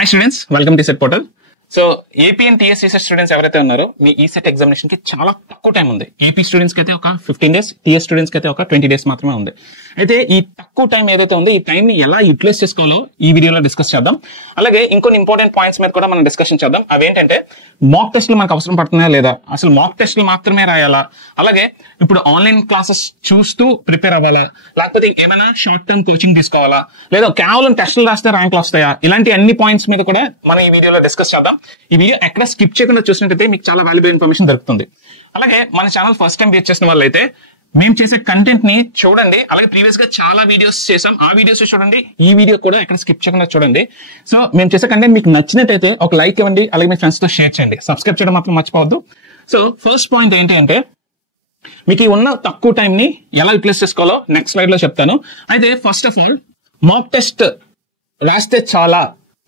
Hi students, welcome to ESET portal. So AP and TS ECET students ఎవరైతే ఉన్నారో మీ ECET examination కి చాలా తక్కువ టైం ఉంది. ఏపీ స్టూడెంట్స్ కి అయితే ఒక 15 days, టీఎస్ స్టూడెంట్స్ కి అయితే ఒక 20 days మాత్రమే ఉంది. అయితే ఈ తక్కువ టైం ఏదైతే ఉందో ఈ టైం ని ఎలా యూటిలైజ్ చేసుకోవాలో ఈ వీడియోలో డిస్కస్ చేద్దాం. అలాగే ఇంకొన్ని ఇంపార్టెంట్ పాయింట్స్ మీద కూడా మనం డిస్కషన్ చేద్దాం. అవేంటంటే మాక్ టెస్ట్లు మనకు అవసరం పడుతున్నాయా లేదా, అసలు మాక్ టెస్ట్లు మాత్రమే రాయాలా, అలాగే ఇప్పుడు ఆన్లైన్ క్లాసెస్ చూస్తూ ప్రిపేర్ అవ్వాలా, లేకపోతే ఏమైనా షార్ట్ టర్మ్ కోచింగ్ తీసుకోవాలా, లేదా కేవలం టెస్టులు రాస్తే ర్యాంకులు వస్తాయా, ఇలాంటి అన్ని పాయింట్స్ మీద కూడా మనం ఈ వీడియోలో డిస్కస్ చేద్దాం. ఈ వీడియో ఎక్కడ స్కిప్ చేయకుండా చూసినట్టయితే మీకు చాలా వాల్యుబుల్ ఇన్ఫర్మేషన్ దొరుకుతుంది. అలాగే మన ఛానల్ ఫస్ట్ టైం విజిట్ చేసిన వాళ్ళైతే మేము చేసే కంటెంట్ ని చూడండి. అలాగే ప్రీవియస్ గా చాలా వీడియోస్ చేసాం, ఆ వీడియోస్ చూడండి, ఈ వీడియో కూడా ఎక్కడ స్కిప్ చేయకుండా చూడండి. సో మేము చేసే కంటెంట్ మీకు నచ్చినట్టయితే ఒక లైక్ ఇవ్వండి, అలాగే మీ ఫ్రెండ్స్ తో షేర్ చేయండి. సబ్స్క్రైబ్ చేయడం మాత్రం మర్చిపోవద్దు. సో ఫస్ట్ పాయింట్ ఏంటి అంటే మీకు ఉన్న తక్కువ టైం ని ఎలా యూటిలైజ్ చేసుకోవాలో నెక్స్ట్ స్లైడ్ లో చెప్తాను. అయితే first of all mock test రాస్తే చాలా,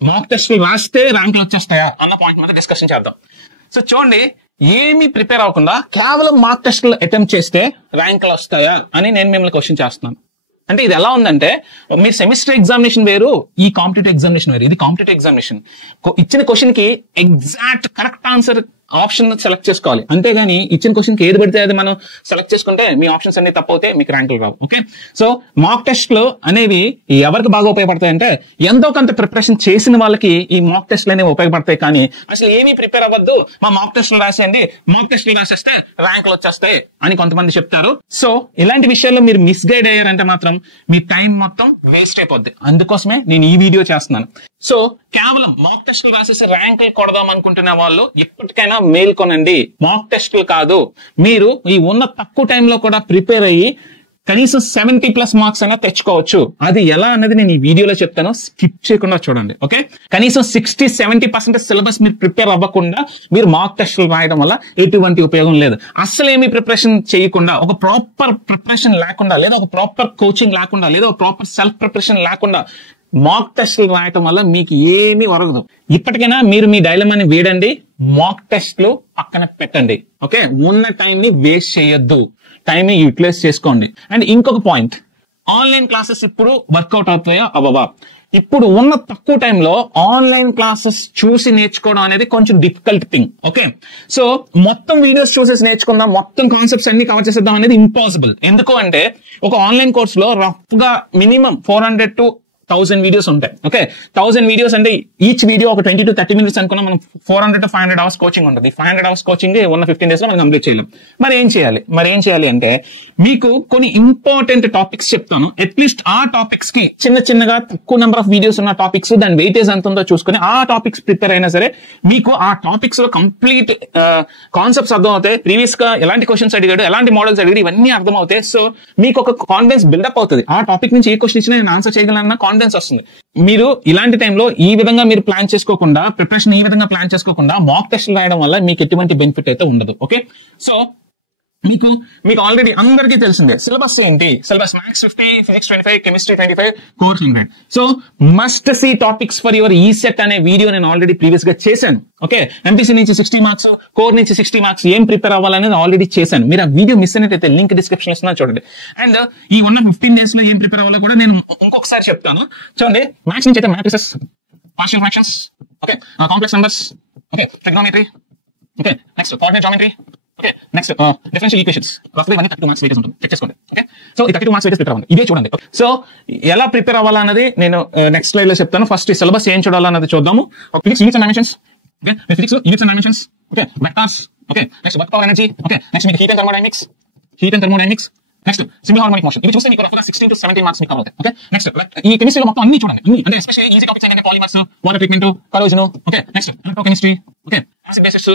మాక్ టెస్ట్లు రాస్తే ర్యాంకులు వచ్చేస్తాయా అన్న పాయింట్ మీద డిస్కషన్ చేద్దాం. సో చూడండి, ఏమి ప్రిపేర్ అవ్వకుండా కేవలం మార్క్ టెస్ట్లు అటెంప్ట్ చేస్తే ర్యాంకులు వస్తాయా అని నేను మిమ్మల్ని క్వశ్చన్ చేస్తున్నాను. అంటే ఇది ఎలా ఉందంటే, మీ సెమిస్టర్ ఎగ్జామినేషన్ వేరు, ఈ కాంపిటేటివ్ ఎగ్జామినేషన్ వేరు. ఇది కాంపిటేటివ్ ఎగ్జామినేషన్. ఇచ్చిన క్వశ్చన్ కి exact correct answer option select చేసుకోవాలి. అంతేగాని ఇచ్చిన క్వశ్చన్ కి ఏది పడితే అది మనం సెలెక్ట్ చేసుకుంటే మీ ఆప్షన్స్ అన్ని తప్పవుతే మీకు ర్యాంకులు రావు. ఓకే, సో మాక్ టెస్ట్లు అనేవి ఎవరికి బాగా ఉపయోగపడతాయి అంటే, ఎంతో కొంత ప్రిపరేషన్ చేసిన వాళ్ళకి ఈ మాక్ టెస్ట్లు అనేవి ఉపయోగపడతాయి. కానీ అసలు ఏమీ ప్రిపేర్ అవ్వద్దు, మా మాక్ టెస్ట్లు రాసేయండి, మాక్ టెస్ట్లు రాసేస్తే ర్యాంకులు వచ్చేస్తాయి అని కొంతమంది చెప్తారు. సో ఇలాంటి విషయాల్లో మీరు మిస్గైడ్ అయ్యారంటే మాత్రం మీ టైం మొత్తం వేస్ట్ అయిపోద్ది. అందుకోసమే నేను ఈ వీడియో చేస్తున్నాను. సో కేవలం మాక్ టెస్టులు రాసేసి ర్యాంకులు కొడదాం అనుకుంటున్న వాళ్ళు ఇప్పటికైనా మేల్కొనండి. మాక్ టెస్టులు కాదు, మీరు ఈ ఉన్న తక్కువ టైంలో కూడా ప్రిపేర్ అయ్యి కనీసం 70+ మార్క్స్ అయినా తెచ్చుకోవచ్చు. అది ఎలా అన్నది నేను ఈ వీడియోలో చెప్తాను, స్కిప్ చేయకుండా చూడండి. ఓకే, కనీసం 60-70% సిలబస్ మీరు ప్రిపేర్ అవ్వకుండా మీరు మాక్ టెస్టులు రాయడం వల్ల ఎటువంటి ఉపయోగం లేదు. అసలు ఏమి ప్రిపరేషన్ చేయకుండా, ఒక ప్రాపర్ ప్రిపరేషన్ లేకుండా, లేదా ఒక ప్రాపర్ కోచింగ్ లేకుండా, లేదా ఒక ప్రాపర్ సెల్ఫ్ ప్రిపరేషన్ లేకుండా మాక్ టెస్టులు రాయటం వల్ల మీకు ఏమీ ఒరగదు. ఇప్పటికైనా మీరు మీ డైలమాని వేడండి, మాక్ టెస్టులు పక్కన పెట్టండి. ఓకే, ఉన్న టైం ని వేస్ట్ చేయొద్దు, టైం ని యూటిలైజ్ చేసుకోండి. అండ్ ఇంకొక పాయింట్, ఆన్లైన్ క్లాసెస్ ఇప్పుడు వర్కౌట్ అవుతాయో అవ్వవా? ఇప్పుడు ఉన్న తక్కువ టైంలో ఆన్లైన్ క్లాసెస్ చూసి నేర్చుకోవడం అనేది కొంచెం డిఫికల్ట్ థింగ్. ఓకే, సో మొత్తం వీడియోస్ చూసేసి నేర్చుకుందాం, మొత్తం కాన్సెప్ట్స్ అన్ని కవర్ చేసేద్దాం అనేది ఇంపాసిబుల్. ఎందుకు అంటే ఒక ఆన్లైన్ కోర్స్ లో రఫ్ గా మినిమం 400 to 1000 వీడియోస్ ఉంటాయి. ఓకే, 1000 వీడియోస్ అంటే ఈచ్ వీడియో ఒక 20 to 30 minutes అనుకున్నా మనం 400 to 500 hours కోచింగ్ ఉంటుంది. 500 hours కోచింగ్ ఉన్న 15 days లో మనం కంప్లీట్ చేయలేం. మరి ఏం చేయాలి అంటే, మీకు కొన్ని ఇంపార్టెంట్ టాపిక్స్ చెప్తాను. అట్లీస్ట్ ఆ టాపిక్స్ కి చిన్నగా తక్కువ నెంబర్ ఆఫ్ వీడియోస్ ఉన్న టాపిక్స్, దాని వెయిటేజ్ ఎంత ఉందో చూసుకుని ఆ టాపిక్స్ ప్రిపేర్ అయినా సరే మీకు ఆ టాపిక్స్ లో కంప్లీట్ కాన్సెప్ట్స్ అర్థం అవుతాయి. ప్రీవియస్ గా ఎలాంటి క్వశ్చన్స్ అడిగాడు, ఎలాంటి మోడల్స్ అడిగాడు, ఇవన్నీ అర్థం అవుతాయి. సో మీకు ఒక కాన్ఫిడెన్స్ బిల్డప్ అవుతుంది. ఆ టాపిక్ నుంచి ఏ క్వశ్చన్ ఇచ్చినా నేను ఆన్సర్ చేయగలనన్న కాన్ఫిడెన్స్ వస్తుంది. మీరు ఇలాంటి టైంలో ఈ విధంగా మీరు ప్లాన్ చేసుకోకుండా, ప్రిపరేషన్ ఈ విధంగా ప్లాన్ చేసుకోకుండా మాక్ టెస్ట్లు రాయడం వల్ల మీకు ఎటువంటి బెనిఫిట్ అయితే ఉండదు. ఓకే, సో మీకు ఆల్రెడీ అందరికీ తెలిసిందే సిలబస్ ఏంటి. Syllabus maths 50, physics 25, chemistry 25, core 100. So must see topics for your ECET అనే వీడియో నేను ఆల్రెడీ ప్రీవియస్ గా చేశాను. ఓకే, ఎంపీసీ నుంచి 60 మార్క్స్, కోర్ నుంచి 60 మార్క్స్ ఏం ప్రిపేర్ అవ్వాలనేది ఆల్రెడీ చేశాను. మీరు ఆ వీడియో మిస్ అయినట్టయితే లింక్ డిస్క్రిప్షన్ ఇస్తున్నా చూడండి. అండ్ ఈ ఉన్న 15 days లో ఏం ప్రిపేర్ అవ్వాలో కూడా నేను ఇంకొకసారి చెప్తాను. చూడండి, మ్యాథ్స్ నుంచి అయితే matrices, partial fractions, okay, complex numbers, okay, trigonometry, okay, next coordinate geometry, okay, next differential equations. రఫ్లీ 32 మార్క్స్ వెయిటేజ్ ఉంటుంది, చెక్ చేసుకోండి. ఓకే, సో ఈ 32 మార్క్స్ వెయిటేజ్ ప్రిపేర్ అవ్వండి, ఇదే చూడండి. సో ఎలా ప్రిపేర్ అవ్వాలన్నది నేను నెక్స్ట్ స్లైడ్ లో చెప్తాను. ఫస్ట్ ఈ సిలబస్ ఏం చూడాలన్నది చూద్దాము. Physics units and dimensions, okay, physics units and dimensions, okay, vectors, okay, next work power energy, okay, next మీకు heat and thermodynamics, next simple harmonic motion. ఇవి చూస్తే మీకు రఫ్గా 16 to 17 మార్క్స్ మీకు కవర్ అవుతాయి. ఓకే, నెక్స్ట్ ఈ కెమిస్ట్రీలో మొత్తం అన్ని చూడండి, అన్ని అంటే ఎస్పెషల్లీ ఈజీ టాపిక్స్ అంటే polymers, water treatment, corrosion, okay, next electrochemistry, okay, acid bases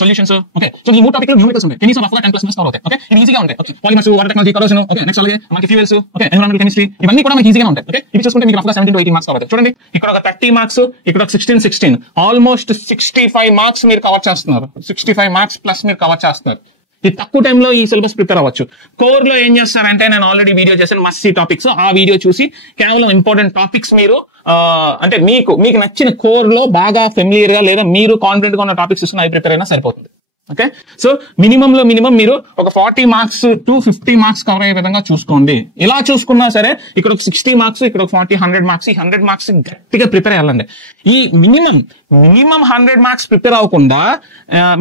solutions. Okay, so ఈ 3 టాపిక్లు న్యూమరికల్స్ ఉంటాయి, కనీసం రఫ్గా 10+ కవర్ అవుతాయి. ఓకే, ఇవి ఈజీగా ఉంటాయి. Polymers, water technology, corrosion, okay, next అలాగే మనకి ఫ్యూయల్స్, ఓకే, ఎన్విరాన్మెంటల్ కెమిస్ట్రీ, ఇవన్నీ కూడా మీకు ఈజీగా ఉంటాయి. ఓకే, ఇవి చూసుకుంటే మీకు రఫ్గా 17 to 18 మార్క్స్ కవర్ అవుతాయి. చూడండి, ఇక్కడ ఒక 30 మార్క్స్, ఇక్కడ ఒక 16, ఆల్మోస్ట్ 65 మార్క్స్ మీరు కవర్ చేస్తున్నారు. 65 మార్క్స్ ప్లస్ మీరు కవర్ చేస్తున్నారు. ఈ తక్కువ టైంలో ఈ సిలబస్ ప్రిపేర్ అవ్వచ్చు. కోర్ లో ఏం చేస్తారంటే, నేను ఆల్రెడీ వీడియో చేశాను మస్ట్ సీ టాపిక్స్. ఆ వీడియో చూసి కేవలం ఇంపార్టెంట్ టాపిక్స్ మీరు అంటే మీకు నచ్చిన కోర్ లో బాగా ఫెమిలియర్ గా లేదా మీరు కాన్ఫిడెంట్ గా ఉన్న టాపిక్స్ చూసుకుని అవి ప్రిపేర్ అయినా సరిపోతుంది. ఓకే, సో మినిమం మీరు ఒక 40 మార్క్స్ టు 50 మార్క్స్ కవర్ అయ్యే విధంగా చూసుకోండి. ఇలా చూసుకున్నా సరే ఇక్కడ ఒక 60 మార్క్స్, ఇక్కడ ఒక 40, 100 మార్క్స్. ఈ 100 మార్క్స్ గట్టిగా ప్రిపేర్ అవ్వాలండి. ఈ మినిమం 100 మార్క్స్ ప్రిపేర్ అవ్వకుండా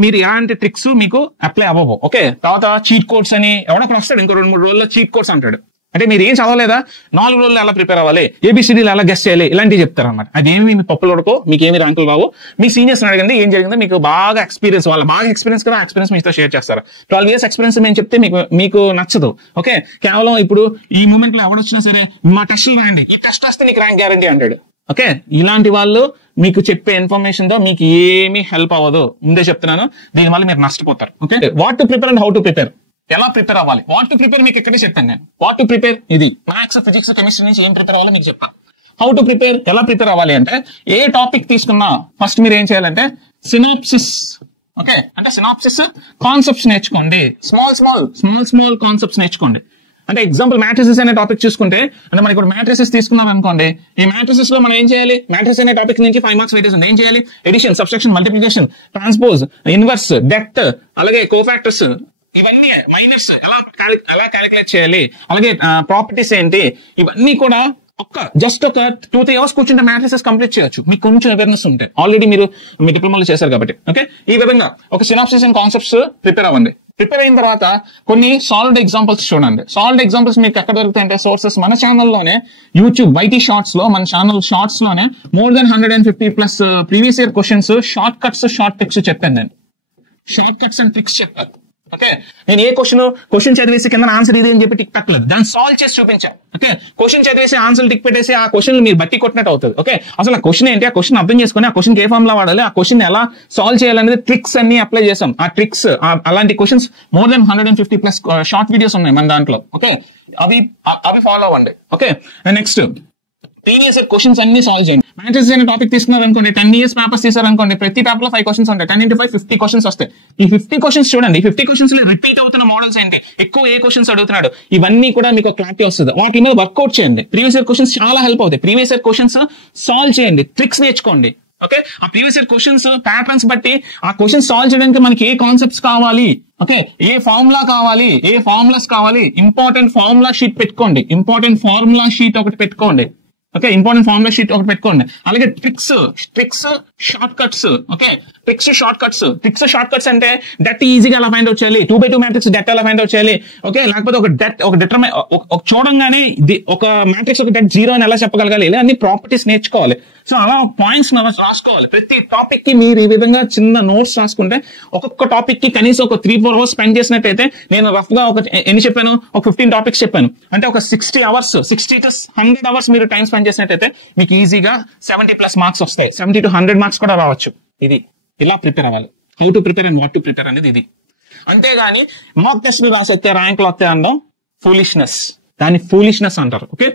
మీరు ఎలాంటి ట్రిక్స్ మీకు అప్లై అవ్వవు. ఓకే, తర్వాత చీట్ కోడ్స్ అని ఎవడొకడు వస్తాడు ఇంకో 2-3 రోజుల్లో చీట్ కోడ్స్ అంటాడు. అంటే మీరు ఏం చదవలేదా, 4 రోజుల్లో ఎలా ప్రిపేర్ అవ్వాలి, ఏబిసిడీలు ఎలా గెస్ట్ చేయాలి, ఇలాంటివి చెప్తారన్నమాట. అదేమి మీ పప్పులు ఉడకో, మీకు ఏమి ర్యాంకులు బావు. మీ సీనియర్స్ అడగండి ఏం జరిగిందో, మీకు బాగా ఎక్స్పీరియన్స్, వాళ్ళ బాగా ఎక్స్పీరియన్స్ కదా, ఎక్స్పీరియన్స్ మీతో షేర్ చేస్తారు. 12 years ఎక్స్పీరియన్స్ మేము చెప్తే మీకు నచ్చదు. ఓకే, కేవలం ఇప్పుడు ఈ మూమెంట్ లో ఎవడొచ్చినా సరే మా టెస్టులు రాయండి, ఈ టెస్ట్ వస్తే నీకు ర్యాంక్ గ్యారంటీ అంటాడు. ఓకే, ఇలాంటి వాళ్ళు మీకు చెప్పే ఇన్ఫర్మేషన్ తో మీకు ఏమీ హెల్ప్ అవ్వదు, ముందే చెప్తున్నాను. దీనివల్ల మీరు నష్టపోతారు. Okay, what to prepare and how to prepare, ఎలా ప్రిపేర్ అవ్వాలి. వాట్ టు ప్రిపేర్ మీకు ఇక్కడే చెప్పాను నేను. వాట్ టు ప్రిపేర్ ఇది మ్యాథ్స్, ఫిజిక్స్, కెమిస్ట్రీ నుంచి ఏం ప్రిపేర్ అవ్వాలో మీకు చెప్తాను. హౌ టు ప్రిపేర్, ఎలా ప్రిపేర్ అవ్వాలి అంటే, ఏ టాపిక్ తీసుకున్నా ఫస్ట్ మీరు ఏం చేయాలంటే సినాప్సిస్. ఓకే, అంటే సినాప్సిస్ కాన్సెప్ట్స్ నేర్చుకోండి. స్మాల్ కాన్సెప్ట్స్ నేర్చుకోండి. అంటే ఎగ్జాంపుల్ మ్యాట్రిసెస్ అనే టాపిక్ చూసుకుంటే, అంటే మనకి ఇప్పుడు మ్యాట్రిసెస్ తీసుకున్నాం అనుకోండి, ఈ మ్యాట్రిసెస్ లో మనం ఏం చేయాలి, మ్యాట్రిస్ అనే టాపిక్ నుంచి 5 మార్క్స్ వెయిటేజ్ ఉంది. ఏం చేయాలి, addition, subtraction, multiplication, transpose, inverse, డెక్ట్, అలాగే కోఫాక్టర్స్, ఇవన్నీ మైనర్స్ ఎలా క్యాలిక్యులేట్ చేయాలి, అలాగే ప్రాపర్టీస్ ఏంటి, ఇవన్నీ కూడా జస్ట్ ఒక 2-3 hours కూర్చుంటే మ్యాట్రిసెస్ కంప్లీట్ చేయొచ్చు. మీకు కొంచెం అవేర్నెస్ ఉంటే. ఆల్రెడీ మీరు మీ డిప్లొమాలో చేశారు కాబట్టి. ఓకే, ఈ విధంగా ఒక సినాప్సిస్ అండ్ కాన్సెప్ట్స్ ప్రిపేర్ అవ్వండి. ప్రిపేర్ అయిన తర్వాత కొన్ని సాల్వ్డ్ ఎగ్జాంపుల్స్ చూడండి. సాల్వ్డ్ ఎగ్జాంపుల్స్ మీకు ఎక్కడ దొరుకుతాయంటే సోర్సెస్ మన ఛానల్లోనే, యూట్యూబ్ వైటీ షార్ట్స్ లో, మన ఛానల్ షార్ట్స్ లోనే more than 150+ previous year questions, short cuts, short tricks చెప్పాను నేను. షార్ట్ కట్స్ అండ్ ట్రిక్స్ చెప్పాను. ఓకే, నేను ఏ క్వశ్చన్ చదివేసి కింద ఆన్సర్ ఇది అని చెప్పి టిక్ పెట్టలేదు, దాన్ని సాల్వ్ చేసి చూపించాను. ఓకే, క్వశ్చన్ చదివేసి ఆన్సర్ టిక్ పెట్టేసి ఆ క్వశ్చన్ మీరు బట్టి కొట్టినట్టు అవుతుంది. ఓకే, అసలు ఆ క్వశ్చన్ ఏంటి, ఆ క్వశ్చన్ అర్థం చేసుకుని ఆ క్వశ్చన్ ఏ ఫామ్ లో వాడాలి, ఆ క్వశ్చన్ ఎలా సాల్వ్ చేయాలనేది ట్రిక్స్ అన్ని అప్లై చేసాం. ఆ ట్రిక్స్, అలాంటి questions more than 150+ short videos ఉన్నాయి మన దాంట్లో. ఓకే, అవి ఫాలో అవ్వండి. Okay, next previous year questions అన్ని సాల్వ్ చేయండి. మ్యాట్రిసెస్ అనే టాపిక్ తీసుకున్నారు అనుకోండి, 10 years పేపర్స్ తీసారనుకోండి, ప్రతి పేపర్ లో 5 questions ఉంటాయి. 10 into 5 50 questions వస్తాయి. ఈ 50 questions చూడండి, 50 questions లో రిపీట్ అవుతున్న మోడల్స్ ఏంటి, ఎక్కువ ఏ క్వశ్చన్స్ అడుగుతున్నాడు, ఇవన్నీ కూడా మీకు క్లారిటీ వస్తుంది. వాటి మీద వర్కౌట్ చేయండి. ప్రీవియస్ ఇయర్ క్వశ్చన్స్ చాలా హెల్ప్ అవుతాయి. ప్రీవియస్ ఇయర్ క్వశ్చన్స్ సాల్వ్ చేయండి, ట్రిక్స్ నేర్చుకోండి. ఓకే, ఆ ప్రీవియస్ ఇయర్ క్వశ్చన్స్ ప్యాటర్న్స్ బట్టి ఆ క్వశ్చన్ సాల్వ్ చేయడానికి మనకి ఏ కాన్సెప్ట్స్ కావాలి, ఓకే, ఏ ఫార్ములా కావాలి, ఏ ఫార్ములాస్ కావాలి, ఇంపార్టెంట్ ఫార్ములా షీట్ పెట్టుకోండి. ఇంపార్టెంట్ ఫార్ములా షీట్ ఒకటి పెట్టుకోండి. ఓకే, ఇంపార్టెంట్ ఫార్ములా షీట్ ఒకటి పెట్టుకోండి. అలాగే tricks short cuts. Okay, tricks short cuts అంటే డెట్ ఈజీగా ఎలా ఫైండ్ అవుట్ చేయాలి, 2x2 మ్యాట్రిక్స్ డెట్ ఎలా ఫైండ్ అవుట్ చేయాలి. ఓకే, లేకపోతే ఒక చూడంగానే ఒక మ్యాట్రిక్స్ ఒక డెట్ 0 అని ఎలా చెప్పగలగాలి, ఇలా అన్ని ప్రాపర్టీస్ నేర్చుకోవాలి. సో అలా పాయింట్స్ రాసుకోవాలి. ప్రతి టాపిక్ కి మీరు ఈ విధంగా చిన్న నోట్స్ రాసుకుంటే, ఒక్కొక్క టాపిక్ కి కనీసం ఒక 3-4 hours స్పెండ్ చేసినట్టయితే, నేను రఫ్ గా ఎన్ని చెప్పాను, ఒక 15 టాపిక్స్ చెప్పాను అంటే ఒక 60 to 100 hours మీరు టైం స్పెండ్ చేసినట్టయితే మీకు ఈజీగా 70+ మార్క్స్ వస్తాయి. 70 to 100 మార్క్స్ కూడా రావచ్చు. ఇది ఇలా ప్రిపేర్ అవ్వాలి. How to prepare and what to prepare అనేది ఇది. అంతేగాని మాక్ టెస్ట్ రాసేస్తే ర్యాంకులు వస్తాయి అనడం ఫూలిష్నెస్. దాన్ని ఫూలిష్నెస్ అంటారు. ఓకే,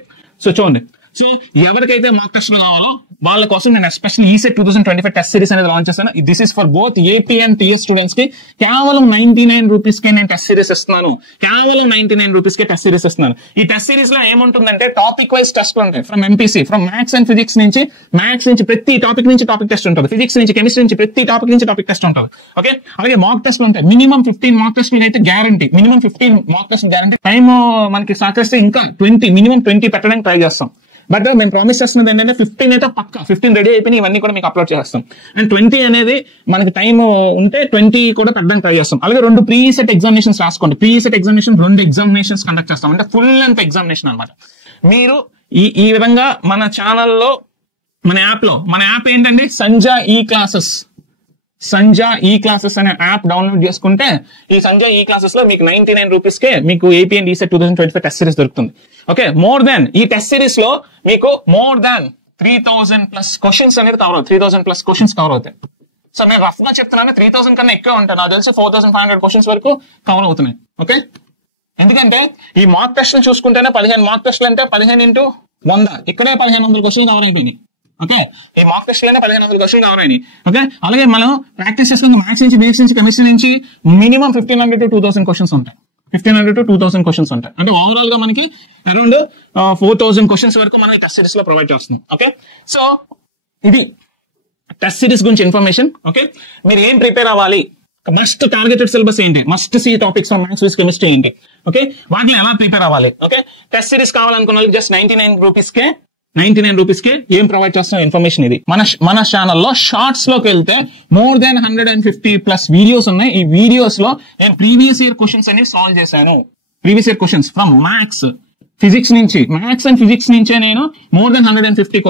సో చూడండి, సో ఎవరికైతే మాక్ టెస్ట్లు కావాలో వాళ్ళ కోసం నేను ఎస్పెషల్లీ ఈసెట్ 2025 టెస్ట్ సిరీస్ అనేది లాంచ్ చేస్తాను. This is for both AP and TS students కి కేవలం 99 రూపీస్ కే నేను టెస్ట్ సిరీస్ ఇస్తున్నాను. కేవలం 99 రూపీస్ కే టెస్ట్ సిరీస్ ఇస్తున్నాను. ఈ టెస్ట్ సిరీస్ లో ఏముంటుందంటే టాపిక్ వైజ్ టెస్ట్ ఉంటాయి. From MPC, from maths and physics నుంచి ప్రతి టాపిక్ నుంచి టాపిక్ టెస్ట్ ఉంటుంది. ఫిజిక్స్ నుంచి, కెమిస్ట్రీ నుంచి ప్రతి టాపిక్ నుంచి టాపిక్ టెస్ట్ ఉంటుంది. ఓకే, అలాగే మాక్ టెస్ట్లు ఉంటాయి. మినిమం 15 మాక్ టెస్ట్లు అయితే guarantee. Minimum 15 mock test guarantee. Time మనకి సహకరిస్తే ఇంకా మినిమం 20 పెట్టడానికి ట్రై చేస్తాం. బట్ మేము ప్రామిస్ చేస్తున్నది ఏంటంటే 15 అయితే పక్కా 15 రెడీ అయిపోయి ఇవన్నీ కూడా మీకు అప్లోడ్ చేస్తాం. అండ్ 20 అనేది మనకి టైం ఉంటే 20 కూడా పెట్టడానికి ట్రై చేస్తాం. అలాగే 2 ప్రీసెట్ ఎగ్జామినేషన్స్ రాసుకోండి. ప్రీసెట్ ఎగ్జామినేషన్ 2 ఎగ్జామినేషన్స్ కండక్ట్ చేస్తాం. అంటే ఫుల్ లెంత్ ఎగ్జామినేషన్ అనమాట. మీరు ఈ విధంగా మన ఛానల్లో, మన యాప్ ఏంటండి, సంజా ఈ క్లాసెస్ అనే యాప్ డౌన్లోడ్ చేసుకుంటే, ఈ సంజా ఈ క్లాసెస్ లో మీకు 99 రూపీస్ కే మీకు AP and ECET 2025 test series దొరుకుతుంది. ఓకే, ఈ టెస్ట్ సిరీస్ లో మీకు more than 3000+ క్వశ్చన్స్ అనేది కవర్ అవుతాయి. 3000+ క్వశ్చన్స్ కవర్ అవుతాయి. సో నేను రఫ్ గా చెప్తున్నాను, 3000 కన్నా ఎక్కువ ఉంటాయి. నాకు తెలిసి 4500 క్వశ్చన్స్ వరకు కవర్ అవుతున్నాయి. ఓకే, ఎందుకంటే ఈ మాక్ టెస్ట్లు చూసుకుంటేనే 15 మాక్ టెస్ట్లు అంటే 15 into 100, ఇక్కడే 1500 క్వశ్చన్స్ కవర్ అయిపోయినాయి. ఓకే, ఈ మాక్ టెస్ట్ లోనే 1500 క్వశ్చన్లు కవర్ అయినాయి. ఓకే, అలాగే మనం ప్రాక్టీస్ చేసుకున్న మ్యాథ్స్ నుంచి, ఫిజిక్స్ నుంచి, కెమిస్ట్రీ నుంచి మినిమం 1500 to 2000 క్వశ్చన్స్ ఉంటాయి. 1500 to 2000 క్వశ్చన్స్ ఉంటాయి. అంటే ఓవరాల్ గా మనకి అరౌండ్ 4000 క్వశ్చన్స్ వరకు మనం ఈ టెస్ట్ సిరీస్ లో ప్రొవైడ్ చేస్తున్నాం. ఓకే, సో ఇది టెస్ట్ సిరీస్ గురించి ఇన్ఫర్మేషన్. ఓకే, మీరు ఏం ప్రిపేర్ అవ్వాలి, మస్ట్ టార్గెటెడ్ సిలబస్ ఏంటి, must see topics of maths, physics, chemistry ఏంటి, ఓకే, వాటిని ఎలా ప్రిపేర్ అవ్వాలి. ఓకే, టెస్ట్ సిరీస్ కావాలనుకున్న వాళ్ళకి జస్ట్ 99 రూపీస్ కే ఏం ప్రొవైడ్ చేస్తున్న ఇన్ఫర్మేషన్ ఇది. మన ఛానల్లో షార్ట్స్ లోకి వెళ్తే more than 150+ వీడియోస్ ఉన్నాయి. ఈ వీడియోస్ లో నేను ప్రీవియస్ ఇయర్ క్వశ్చన్స్ అన్ని సాల్వ్ చేశాను. Previous year questions from maths and physics నుంచే నేను more than 150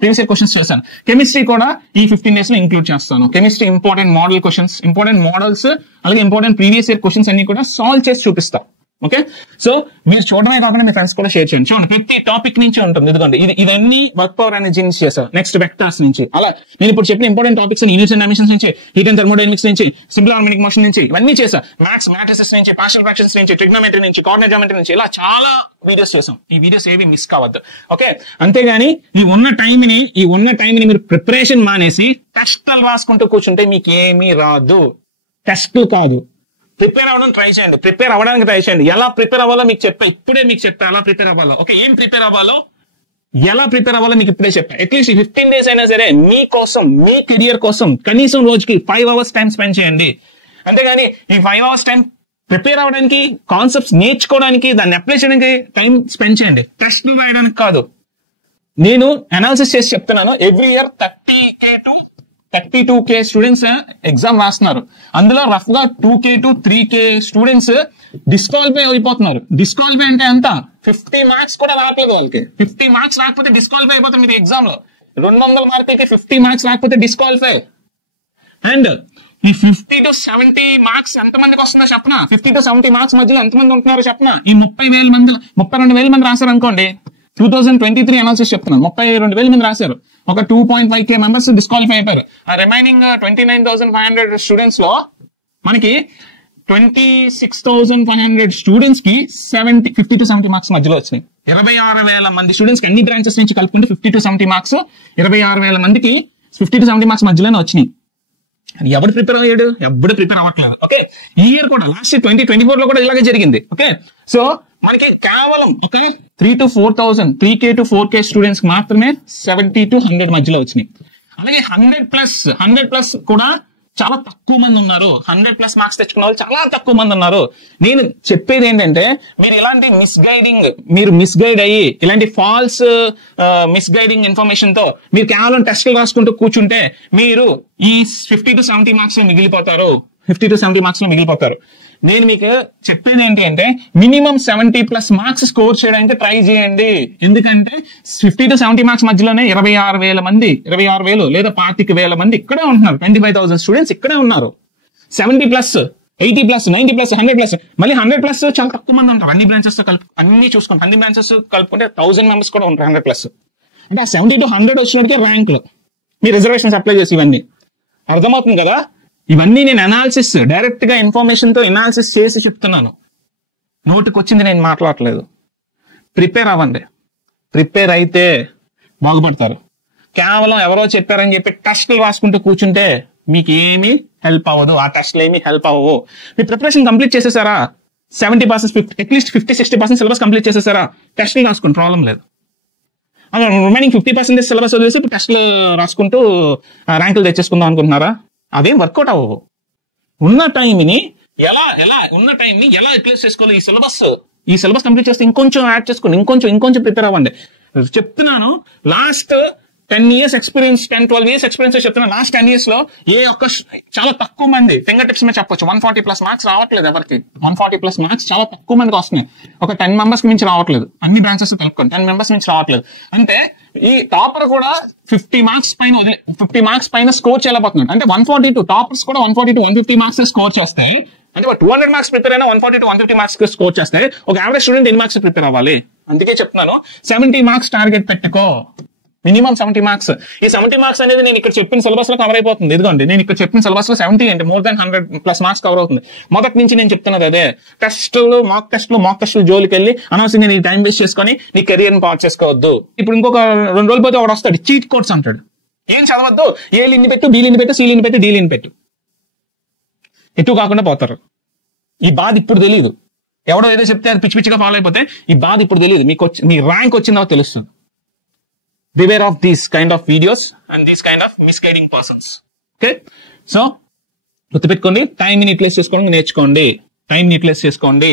previous year questions చేశాను. కెమిస్ట్రీ కూడా ఈ 15 days లో ఇంక్లూడ్ చేస్తాను. Chemistry important model questions, important models, అలాగే ఇంపార్టెంట్ ప్రీవియస్ ఇయర్ క్వశ్చన్స్ అన్ని కూడా సాల్వ్ చేసి చూపిస్తా. ఓకే, సో మీరు చూడమే కాకుండా మీ ఫ్రెండ్స్ కూడా షేర్ చేయండి. చూడండి, ప్రతి టాపిక్ నుంచి ఉంటుంది. ఇదిగోండి, ఇవన్నీ వర్క్ పవర్ ఎనర్జీ నుంచి చేశారు. నెక్స్ట్ వెక్టార్స్ నుంచి, అలా నేను ఇప్పుడు చెప్పిన important topics units and dimensions నుంచి, హీట్ అండ్ థర్మోడైనమిక్స్ నుంచి, సింపుల్ హార్మోనిక్ మోషన్ నుంచి, ఇవన్నీ చేశా. మ్యాట్రిసెస్ నుంచి, పార్షియల్ ఫ్రాక్షన్స్ నుంచి, ట్రిగ్నోమెట్రీ నుంచి, కోఆర్డినేట్ జామెట్రీ నుంచి, ఇలా చాలా వీడియోస్ చేసాం. ఈ వీడియోస్ ఏవి మిస్ కావద్దు. ఓకే, అంతేగాని ఈ ఉన్న టైంని మీరు ప్రిపరేషన్ మానేసి టెస్టులు రాసుకుంటూ కూర్చుంటే మీకు ఏమీ రాదు. టెస్టులు కాదు, ప్రిపేర్ అవ్వడానికి ట్రై చేయండి. ఎలా ప్రిపేర్ అవ్వాలో ఇప్పుడే మీకు చెప్పా ఎలా ప్రిపేర్ అవ్వాలో. ఓకే, ఏం ప్రిపేర్ అవ్వాలో, ఎలా ప్రిపేర్ అవ్వాలో మీకు ఇప్పుడే చెప్పా. అట్లీస్ట్ 15 days అయినా సరే మీకోసం, మీ కెరియర్ కోసం కనీసం రోజుకి 5 hours టైం స్పెండ్ చేయండి. అంతేగాని ఈ 5 hours టైం ప్రిపేర్ అవ్వడానికి, కాన్సెప్ట్స్ నేర్చుకోవడానికి, దాన్ని అప్లై చేయడానికి టైం స్పెండ్ చేయండి, టెస్ట్లు రాయడానికి కాదు. నేను అనాలిసిస్ చేసి చెప్తున్నాను. Every year 32K students exam రాస్తున్నారు. అందులో రఫ్ గా 2K to 3K students disqualify అయిపోతున్నారు. డిస్క్వాలిఫై అంటే ఎంత, 50 మార్క్స్ కూడా రావట్లేదు వాళ్ళకి. 50 మార్క్స్ రాకపోతే డిస్క్వాలిఫై అయిపోతుంది. మీరు ఎగ్జామ్ లో 200 మార్కులకి 50 మార్క్స్ రాకపోతే డిస్క్వాలిఫై. అండ్ ఈ 50 to 70 మార్క్స్ ఎంతమందికి వస్తుందో చెప్పనా? 50 to 70 మార్క్స్ మధ్యలో ఎంతమంది ఉంటున్నారో చెప్పనా? ఈ 32,000 మంది రాశారు అనుకోండి. 2023 అనాలిసిస్ చెప్తున్నాను. 32,000 మంది రాశారు. ఒక 2.5K మెంబర్స్ డిస్క్వాలిఫై అయిపోయారు. ఆ రిమైనింగ్ 29,500 స్టూడెంట్స్ లో మనకి 26,500 స్టూడెంట్స్ కి 50 to 70 మార్క్స్ మధ్యలో వచ్చినాయి. 26,000 మంది స్టూడెంట్స్ కి అన్ని బ్రాంచెస్ నుంచి కలుపుకుంటే 50 to 70 మార్క్స్, 26,000 మందికి 50 to 70 మార్క్స్ మధ్యలోనే వచ్చినాయి. ఎవడు ప్రిపేర్ అయ్యాడు? ఎప్పుడు ప్రిపేర్ అవ్వట్లేదు. ఓకే, ఈ ఇయర్ కూడా లాస్ట్ 2024 లో కూడా ఇలాగే జరిగింది. ఓకే, సో మనకి కేవలం ఒక 3K to 4K స్టూడెంట్స్ మాత్రమే 70 to 100 మధ్యలో వచ్చినాయి. అలాగే 100+ కూడా చాలా తక్కువ మంది ఉన్నారు. 100+ మార్క్స్ తెచ్చుకున్న వాళ్ళు చాలా తక్కువ మంది ఉన్నారు. నేను చెప్పేది ఏంటంటే, మీరు ఇలాంటి మిస్గైడ్ అయ్యి, ఇలాంటి ఫాల్స్ మిస్గైడింగ్ ఇన్ఫర్మేషన్ తో మీరు కేవలం టెస్టులు రాసుకుంటూ కూర్చుంటే మీరు ఈ 50 to 70 మార్క్స్ లో మిగిలిపోతారు. నేను మీకు చెప్పేది ఏంటి అంటే, మినిమం 70+ మార్క్స్ స్కోర్ చేయడానికి ట్రై చేయండి. ఎందుకంటే 50 to 70 మార్క్స్ మధ్యలోనే 26,000 మంది, 26,000 లేదా 25,000 మంది ఇక్కడే ఉంటున్నారు. 25,000 స్టూడెంట్స్ ఇక్కడే ఉన్నారు. 70+, 80+, 90+, 100+, మళ్ళీ 100+ చాలా తక్కువ మంది ఉంటారు. అన్ని బ్రాంచెస్ తో అన్ని చూసుకుంటే, అన్ని బ్రాంచెస్ కలుపుకుంటే 1000 మెంబర్స్ కూడా ఉంటారు 100+. అంటే ఆ 70 to 100 వచ్చినోడికే ర్యాంకులు. మీ రిజర్వేషన్స్ అప్లై చేసి ఇవన్నీ అర్థమవుతుంది కదా. ఇవన్నీ నేను అనాలిసిస్, డైరెక్ట్ గా ఇన్ఫర్మేషన్ తో అనాలిసిస్ చేసి చెప్తున్నాను. నోటికి వచ్చింది నేను మాట్లాడలేదు. ప్రిపేర్ అవ్వండి. ప్రిపేర్ అయితే బాగుపడతారు. కేవలం ఎవరో చెప్పారని చెప్పి టెస్టులు రాసుకుంటూ కూర్చుంటే మీకు ఏమీ హెల్ప్ అవ్వదు. ఆ టెస్టులు ఏమీ హెల్ప్ అవ్వవు. మీ ప్రిపరేషన్ కంప్లీట్ చేసేసారా? 70%, అట్లీస్ట్ 50-60% సిలబస్ కంప్లీట్ చేసేసారా? టెస్టులు రాసుకోండి, ప్రాబ్లం లేదు. రిమైనింగ్ 50% సిలబస్ వదిలేసి ఇప్పుడు టెస్టులు రాసుకుంటూ ర్యాంకులు తెచ్చేసుకుందాం అనుకుంటున్నారా? అదేం వర్కౌట్ అవ్వవు. ఉన్న టైంని ఎలా యూటిలైజ్ చేసుకోవాలి? ఈ సిలబస్ కంప్లీట్ చేస్తే ఇంకొంచెం యాడ్ చేసుకోండి, ఇంకొంచెం ప్రిపేర్ అవ్వండి. చెప్తున్నాను, last 10 years experience, 10-12 years experience చెప్తున్నాను. లాస్ట్ 10 years లో చాలా తక్కువ మంది ఫింగర్ టిప్స్ మీద చెప్పొచ్చు 140+ మార్క్స్ రావట్లేదు ఎవరికి. 140+ మార్క్స్ చాలా తక్కువ మందికి వస్తున్నాయి. ఒక 10 members కి మించి రావట్లేదు. అన్ని బ్రాంచెస్ కలుపుకొని 10 members మించి రావట్లేదు. అంటే ఈ టాపర్ కూడా 50 మార్క్స్ పైన స్కోర్ చేయలేకపోతున్నాడు. అంటే 142 టాపర్స్ కూడా 140 to 150 మార్క్స్ స్కోర్ చేస్తే, అంటే 200 మార్క్స్ ప్రిపేర్ అయినా 140 to 150 మార్క్స్ స్కోర్ చేస్తే ఒక యావరేజ్ స్టూడెంట్ ఎన్ని మార్క్స్ ప్రిపేర్ అవ్వాలి? అందుకే చెప్తున్నాను, 70 మార్క్స్ టార్గెట్ పెట్టుకో. Minimum 70 marks. ఈ 70 మార్క్స్ అనేది నేను ఇక్కడ చెప్పిన సిలబస్ లో కవర్ అయిపోతుంది. ఇదిగోండి, నేను ఇక్కడ చెప్పిన సిలబస్ లో 70 అంటే more than 100+ మార్క్స్ కవర్ అవుతుంది. మొదటి నుంచి నేను చెప్తున్నది అదే. మాక్ టెస్టులు జోలికి వెళ్ళి అనవసరంగా నీ టైం వేస్ట్ చేసుకొని నీ కెరియర్ ని పాడు చేసుకోవద్దు. ఇప్పుడు ఇంకొక 2 రోజులు పోతే ఒకడు వస్తాడు, చీట్ కోడ్స్ అంటాడు. ఏం చదవద్దు, ఏ లిన్ పెట్టు, బి లిన్ పెట్టు, సి లిన్ పెట్టు, డి లిన్ పెట్టు, ఎటు కాకుండా పోతారు. ఈ బాధ ఇప్పుడు తెలియదు. ఎవడో ఏదో చెప్తే అది పిచ్చిగా ఫాలో అయిపోతే ఈ బాధ ఇప్పుడు తెలియదు. మీ ర్యాంక్ వచ్చిందో తెలుస్తుంది. Beware of these kind of videos and these kind of misguiding persons. Okay, so గుర్తుపెట్టుకోండి, టైం యూటిలైజ్ చేసుకోవడం నేర్చుకోండి. టైం యూటిలైజ్ చేసుకోండి.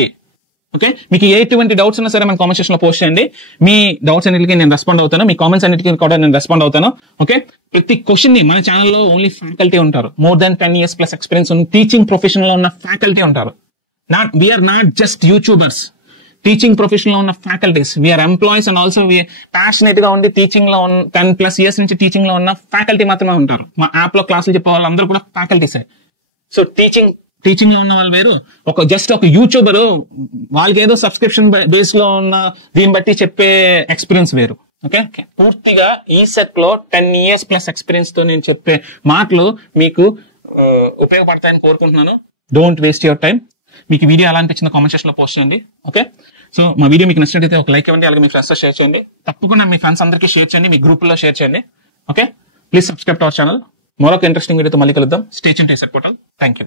ఓకే, మీకు ఎటువంటి డౌట్స్ ఉన్నా సరే మన కామెంట్ సెక్షన్ లో పోస్ట్ చేయండి. మీ డౌట్స్ అన్నిటికీ నేను రెస్పాండ్ అవుతాను. మీ కామెంట్స్ అన్నిటికీ కూడా నేను రెస్పాండ్ అవుతాను. ఓకే, ప్రతి క్వశ్చన్ ని మన ఛానల్లో ఓన్లీ ఫ్యాకల్టీ ఉంటారు. More than 10 years plus experience ఉన్న టీచింగ్ ప్రొఫెషన్ లో ఉన్న ఫ్యాకల్టీ ఉంటారు. We are not just YouTubers. Teaching profession లో ఉన్న faculties, we are employees and also passionate గా ఉండి టీచింగ్ లో 10+ years నుంచి టీచింగ్ లో ఉన్న ఫ్యాకల్టీ మాత్రమే ఉంటారు. మా యాప్ లో క్లాసులు చెప్పే వాళ్ళందరూ కూడా ఫ్యాకల్టీసే. సో టీచింగ్ లో ఉన్న వాళ్ళు వేరు, జస్ట్ ఒక యూట్యూబర్ వాళ్ళకి ఏదో సబ్స్క్రిప్షన్ బేస్ లో ఉన్న దీన్ని బట్టి చెప్పే ఎక్స్పీరియన్స్ వేరు. ఓకే, పూర్తిగా ఈ సెట్ లో 10 years ప్లస్ ఎక్స్పీరియన్స్ తో నేను చెప్పే మాటలు మీకు ఉపయోగపడతాయని కోరుకుంటున్నాను. Don't waste your time. మీకు వీడియో ఎలా అనిపించిందో కామెంట్ సెక్షన్ లో పోస్ట్ చేయండి. ఓకే, సో మా వీడియో మీకు నచ్చినట్లయితే ఒక లైక్ ఇవ్వండి, అలాగే మీ ఫ్రెండ్స్ తో షేర్ చేయండి. తప్పకుండా మీ ఫ్రెండ్స్ అందరికీ షేర్ చేయండి, మీ గ్రూప్ లో షేర్ చేయండి. Okay, please subscribe to our channel. మరొక ఇంట్రెస్టింగ్ వీడియోతో మళ్ళీ కలుద్దాం. Stay tuned to ESET Portal. Thank you.